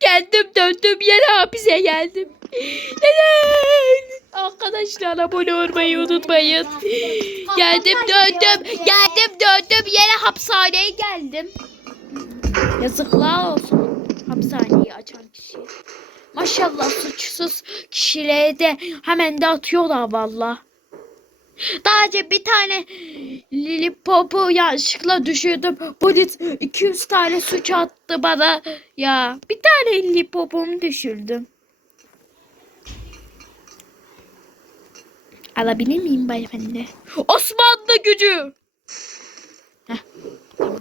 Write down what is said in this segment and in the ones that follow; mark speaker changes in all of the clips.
Speaker 1: Geldim döndüm yere hapise geldim. Neden? Arkadaşlar abone olmayı unutmayın. Geldim döndüm. Geldim döndüm yere hapishaneye geldim. Yazıklar olsun hapishaneyi açan kişi. Maşallah suçsuz kişileri de hemen de atıyorlar valla. Daha önce bir tane Lilipopu yanlışlıkla düşürdüm. Polis 200 tane suç attı bana. Ya bir tane Lilipopumu düşürdüm. Alabilir miyim beyefendi? Osmanlı gücü. Heh, tamam.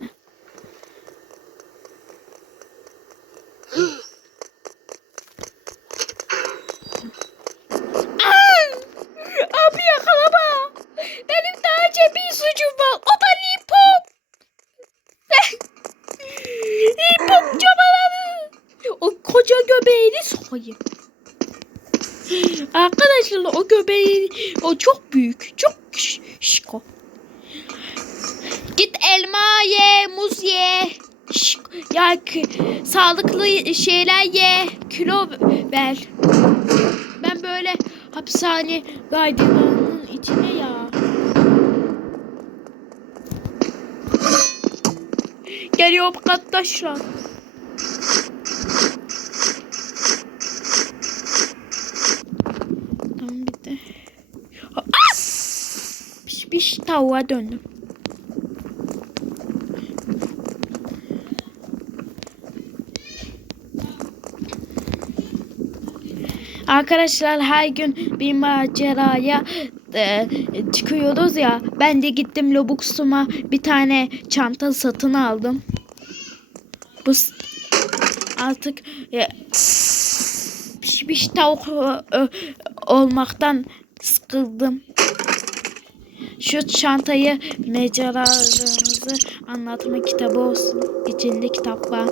Speaker 1: Heh. Aa! Abi yakalama. Benim daha önce bir suçum var. O da Lipop. Lipop çabaladı. O koca göbeğini sokayım. Arkadaşlar o göbeği o çok büyük. Çok şiko. Git elma ye, muz ye. Şş, ya sağlıklı şeyler ye. Kilo ver. Ben böyle hapishane gardiyanının içine ya. Geliyor arkadaşlar. Tamam bitti. Ah! Pişmiş tavuğa döndüm. Arkadaşlar her gün bir maceraya e, çıkıyoruz ya. Ben de gittim Lobux'uma bir tane çanta satın aldım. Bu artık e, pişmiş tavuk e, olmaktan sıkıldım. Şu çantayı maceralarımızı anlatma kitabı olsun. İçinde kitap var.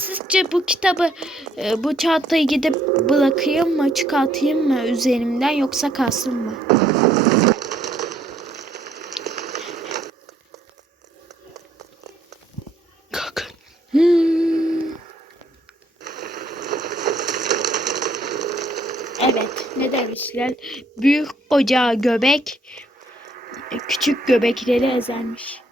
Speaker 1: Sizce bu kitabı, e, bu çantayı gidip bırakayım mı, çıkartayım mı üzerimden yoksa kalsın mı? Demişler? Büyük koca göbek, küçük göbekleri ezermiş.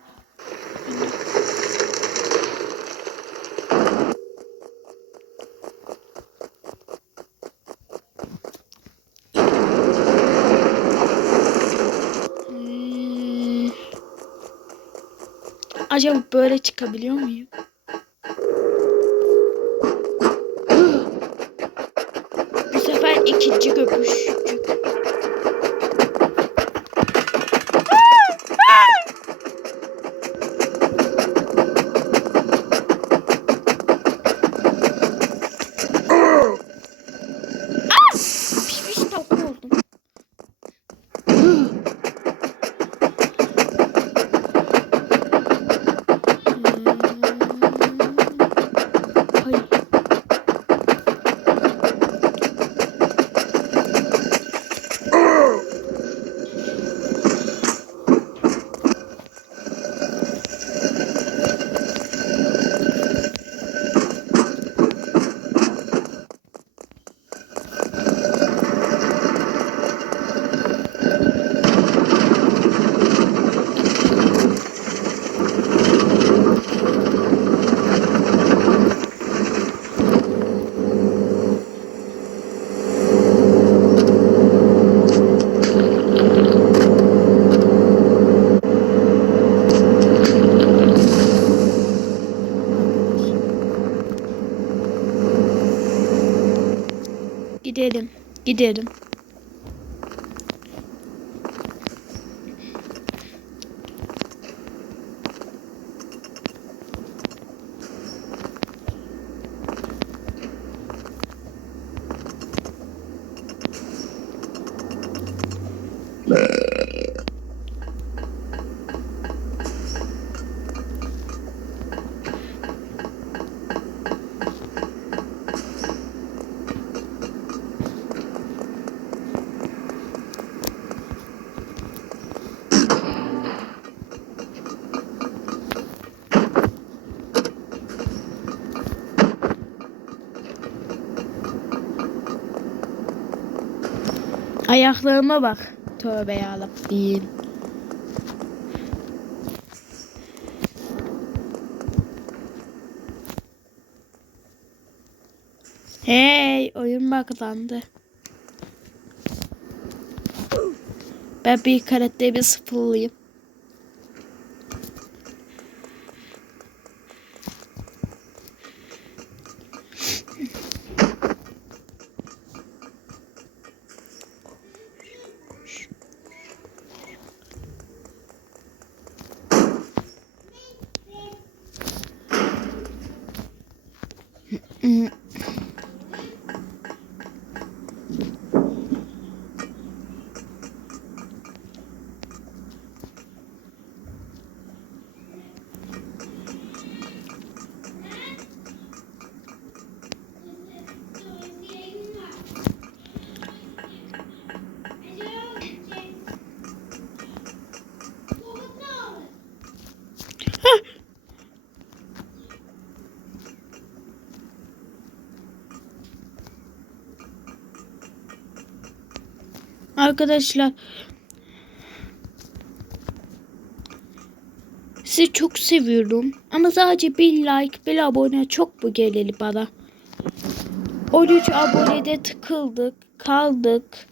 Speaker 1: Hmm. Acaba böyle çıkabiliyor muyum? You did. Ayaklarıma bak. Tövbe yarabbim. Hey oyun baklandı. Ben bir karakterimi sıfırlayayım. Arkadaşlar sizi çok seviyorum. Ama sadece bir like, bir abone çok bu geleli bana. 13 abonede tıkıldık, kaldık.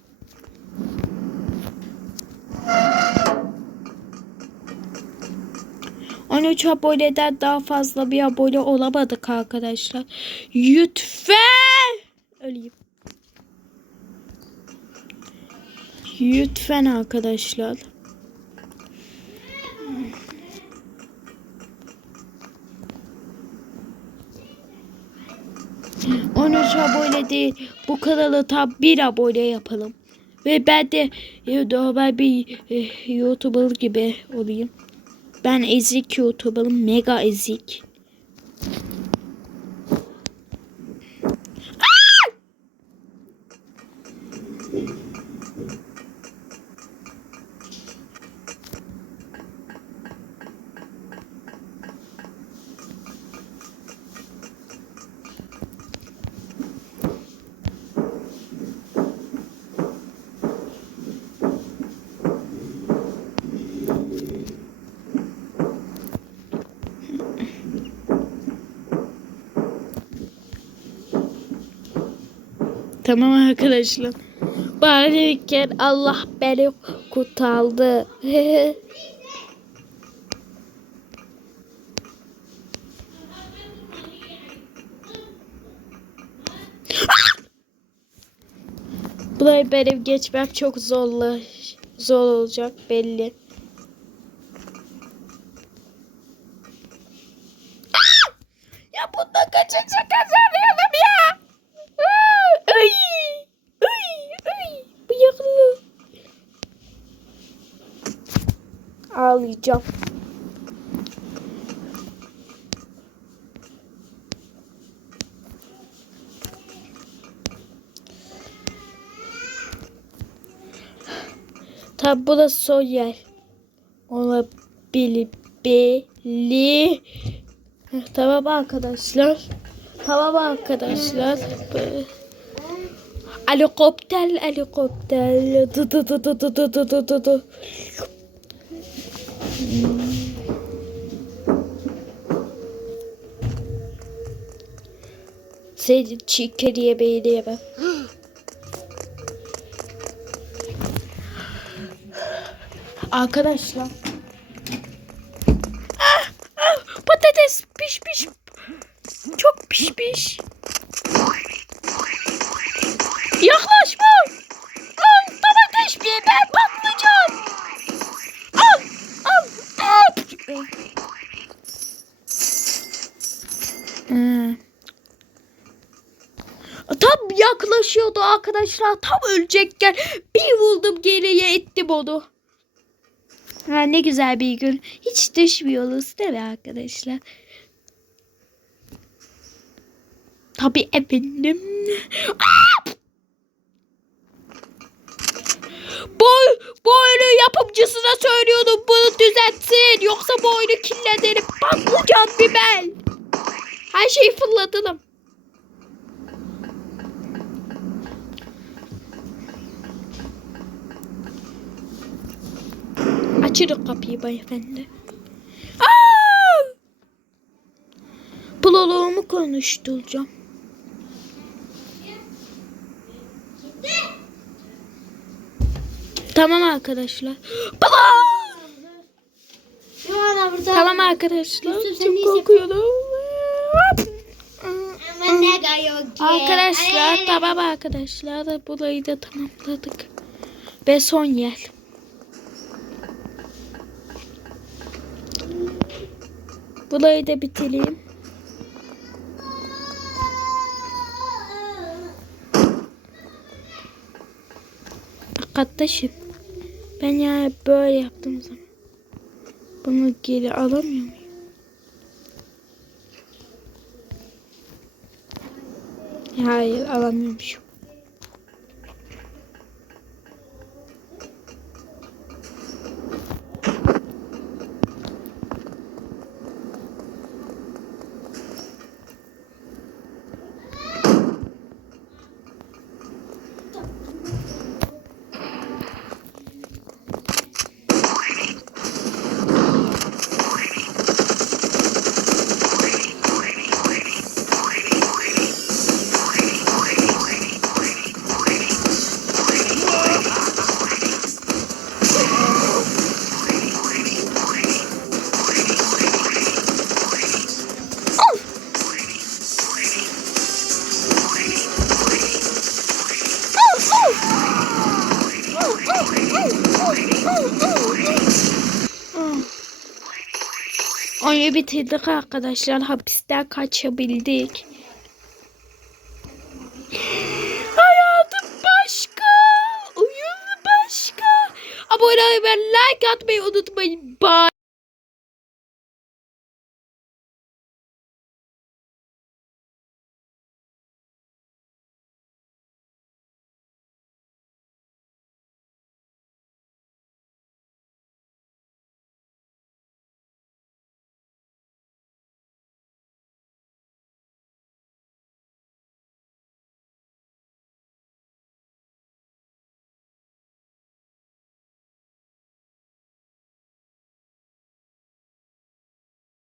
Speaker 1: On üç aboneden daha fazla bir abone olamadık arkadaşlar. Lütfen. Öleyim. Lütfen arkadaşlar. On üç abone değil. Bu kanalı tam bir abone yapalım. Ve ben de e, normal bir e, YouTuber gibi olayım. Ben ezik YouTuber'ım. Mega ezik. Tamam arkadaşlar. Kere Allah beni kurtardı. Burayı benim geçmem çok zorla, zor olacak belli. Ağlayacağım. Tabi burası son yer. Olabilir. Tamam arkadaşlar. Tamam arkadaşlar. Bu- Helikopter, helikopter. Du du du du du du du du du Seni çiğ kediye beğeneyemem. Arkadaşlar. Ah, ah, patates piş piş. Çok piş piş. Yaklaşma. Tam yaklaşıyordu arkadaşlar. Tam ölecekken bir buldum geriye ettim onu. Ha, ne güzel bir gün. Hiç düşmüyoruz değil mi arkadaşlar? Tabii efendim. Aa! Bu, bu yapımcısına söylüyordum bunu düzeltsin. Yoksa bu oyunu kirletirim. Patlıcan biber. Her şeyi fırlatalım. Açırın kapıyı beyefendi. Aa! Ploloğumu konuşturacağım. Tamam arkadaşlar. Baba! Tamam arkadaşlar. Çok korkuyorum. Arkadaşlar tamam arkadaşlar. Burayı da tamamladık. Ve son yer. Burayı da bitireyim. Arkadaşım. Ben yani böyle yaptım o zaman. Bunu geri alamıyor muyum? Hayır alamıyormuşum. Oyunu bitirdik arkadaşlar. Hapisten kaçabildik. Hayatım başka. Oyun başka. Abone olmayı ve like atmayı unutmayın. Bye.